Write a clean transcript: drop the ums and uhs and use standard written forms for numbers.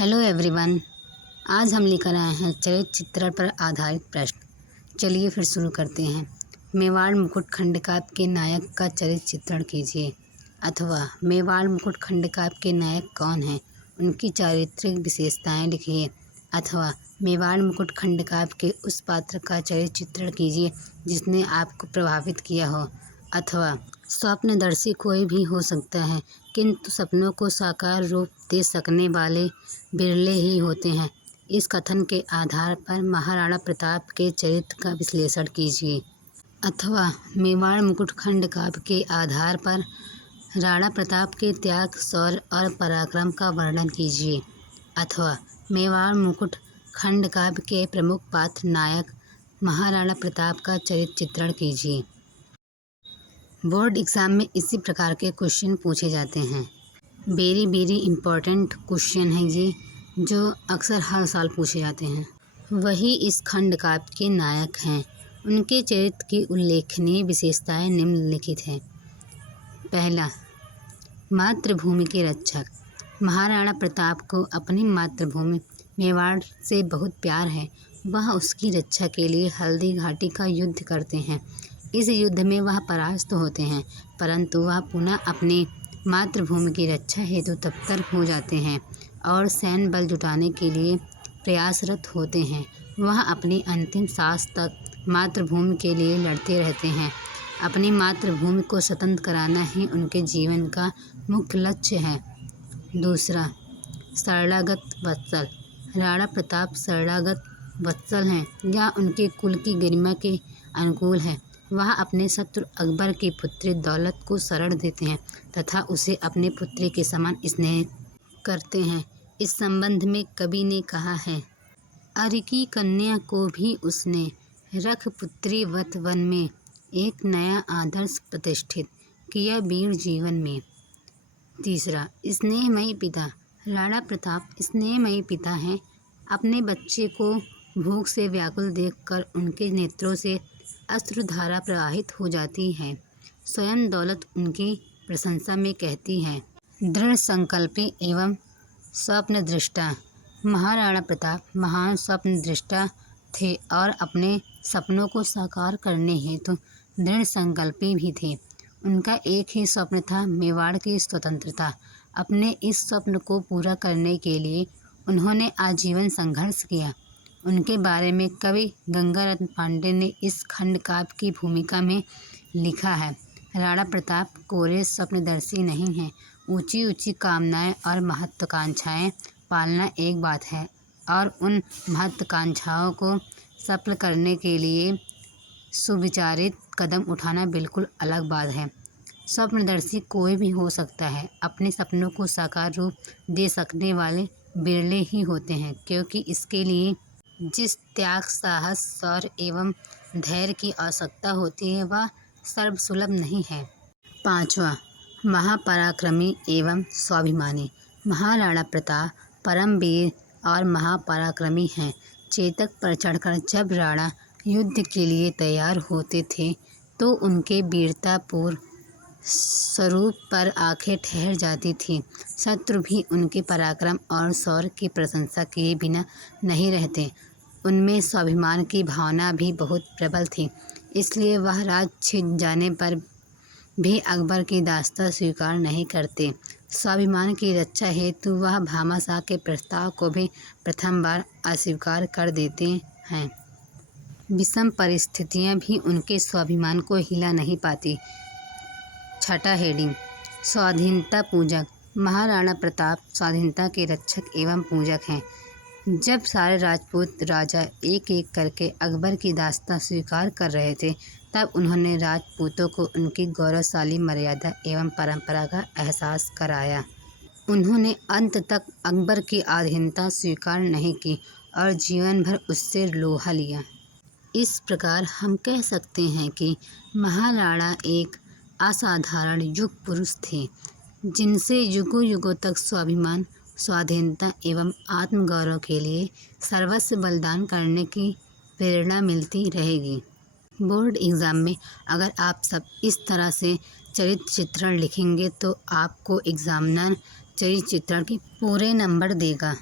Hello everyone. आज हम लेकर आए हैं चरित्र चित्रण पर आधारित प्रश्न। चलिए फिर शुरू करते हैं। मेवाड़ मुकुट खंडकाव्य के नायक का चरित्र चित्रण कीजिए। अथवा मेवाड़ मुकुट खंडकाव्य के नायक कौन हैं, उनकी चारित्रिक विशेषताएं लिखिए। अथवा मेवाड़ मुकुट खंडकाव्य के उस पात्र का चरित्र चित्रण कीजिए जिसने आपको प्रभावित किया हो। अथवा स्वप्नदर्शी कोई भी हो सकता है, किंतु सपनों को साकार रूप दे सकने वाले बिरले ही होते हैं। इस कथन के आधार पर महाराणा प्रताप के चरित्र का विश्लेषण कीजिए। अथवा मेवाड़ मुकुट खंडकाव्य के आधार पर राणा प्रताप के त्याग, शौर्य और पराक्रम का वर्णन कीजिए। अथवा मेवाड़ मुकुट खंडकाव्य के प्रमुख पात्र नायक महाराणा प्रताप का चरित्र चित्रण कीजिए। बोर्ड एग्जाम में इसी प्रकार के क्वेश्चन पूछे जाते हैं। वेरी इम्पोर्टेंट क्वेश्चन है ये, जो अक्सर हर साल पूछे जाते हैं। वही इस खंडकाव्य के नायक हैं। उनके चरित्र की उल्लेखनीय विशेषताएं निम्नलिखित हैं। पहला, मातृभूमि के रक्षक। महाराणा प्रताप को अपनी मातृभूमि मेवाड़ से बहुत प्यार है। वह उसकी रक्षा के लिए हल्दी घाटी का युद्ध करते हैं। इस युद्ध में वह परास्त होते हैं, परंतु वह पुनः अपनी मातृभूमि की रक्षा हेतु तत्पर हो जाते हैं और सैन्य बल जुटाने के लिए प्रयासरत होते हैं। वह अपनी अंतिम सांस तक मातृभूमि के लिए लड़ते रहते हैं। अपनी मातृभूमि को स्वतंत्र कराना ही उनके जीवन का मुख्य लक्ष्य है। दूसरा, शरणागत वत्सल। राणा प्रताप शरणागत वत्सल हैं। यह उनके कुल की गरिमा के अनुकूल है। वह अपने शत्रु अकबर की पुत्री दौलत को शरण देते हैं तथा उसे अपने पुत्री के समान स्नेह करते हैं। इस संबंध में कवि ने कहा है, अरि की कन्या को भी उसने रख पुत्री वत वन में, एक नया आदर्श प्रतिष्ठित किया वीर जीवन में। तीसरा, स्नेहमयी पिता। राणा प्रताप स्नेहमयी पिता हैं। अपने बच्चे को भूख से व्याकुल देखकर उनके नेत्रों से अश्रुधारा प्रवाहित हो जाती है। स्वयं दौलत उनकी प्रशंसा में कहती है, दृढ़ संकल्पी एवं स्वप्नदृष्टा। महाराणा प्रताप महान स्वप्नदृष्टा थे और अपने सपनों को साकार करने हेतु दृढ़ संकल्पी भी थे। उनका एक ही स्वप्न था, मेवाड़ की स्वतंत्रता। अपने इस स्वप्न को पूरा करने के लिए उन्होंने आजीवन संघर्ष किया। उनके बारे में कवि गंगारत्न पांडे ने इस खंडकाव्य की भूमिका में लिखा है, राणा प्रताप कोरे स्वप्नदर्शी नहीं हैं। ऊंची ऊंची कामनाएं और महत्वाकांक्षाएं पालना एक बात है और उन महत्वाकांक्षाओं को सफल करने के लिए सुविचारित कदम उठाना बिल्कुल अलग बात है। स्वप्नदर्शी कोई भी हो सकता है। अपने सपनों को साकार रूप दे सकने वाले बिरले ही होते हैं, क्योंकि इसके लिए जिस त्याग, साहस, शौर्य एवं धैर्य की आवश्यकता होती है वह सर्वसुलभ नहीं है। पांचवा, महापराक्रमी एवं स्वाभिमानी। महाराणा प्रताप परम वीर और महापराक्रमी हैं। चेतक पर चढ़कर जब राणा युद्ध के लिए तैयार होते थे तो उनके वीरतापूर्ण स्वरूप पर आंखें ठहर जाती थीं। शत्रु भी उनके पराक्रम और शौर्य की प्रशंसा किए बिना नहीं रहते। उनमें स्वाभिमान की भावना भी बहुत प्रबल थी, इसलिए वह राज छिन जाने पर भी अकबर की दास्तां स्वीकार नहीं करते। स्वाभिमान की रक्षा हेतु वह भामाशाह के प्रस्ताव को भी प्रथम बार अस्वीकार कर देते हैं। विषम परिस्थितियां भी उनके स्वाभिमान को हिला नहीं पाती। छठा हेडिंग, स्वाधीनता पूजक। महाराणा प्रताप स्वाधीनता के रक्षक एवं पूजक हैं। जब सारे राजपूत राजा एक एक करके अकबर की दास्तां स्वीकार कर रहे थे, तब उन्होंने राजपूतों को उनकी गौरवशाली मर्यादा एवं परंपरा का एहसास कराया। उन्होंने अंत तक अकबर की अधीनता स्वीकार नहीं की और जीवन भर उससे लोहा लिया। इस प्रकार हम कह सकते हैं कि महाराणा एक असाधारण युग पुरुष थे, जिनसे युगों युगों तक स्वाभिमान, स्वाधीनता एवं आत्मगौरव के लिए सर्वस्व बलिदान करने की प्रेरणा मिलती रहेगी। बोर्ड एग्ज़ाम में अगर आप सब इस तरह से चरित्र चित्रण लिखेंगे तो आपको एग्जामिनर चरित्र चित्रण के पूरे नंबर देगा।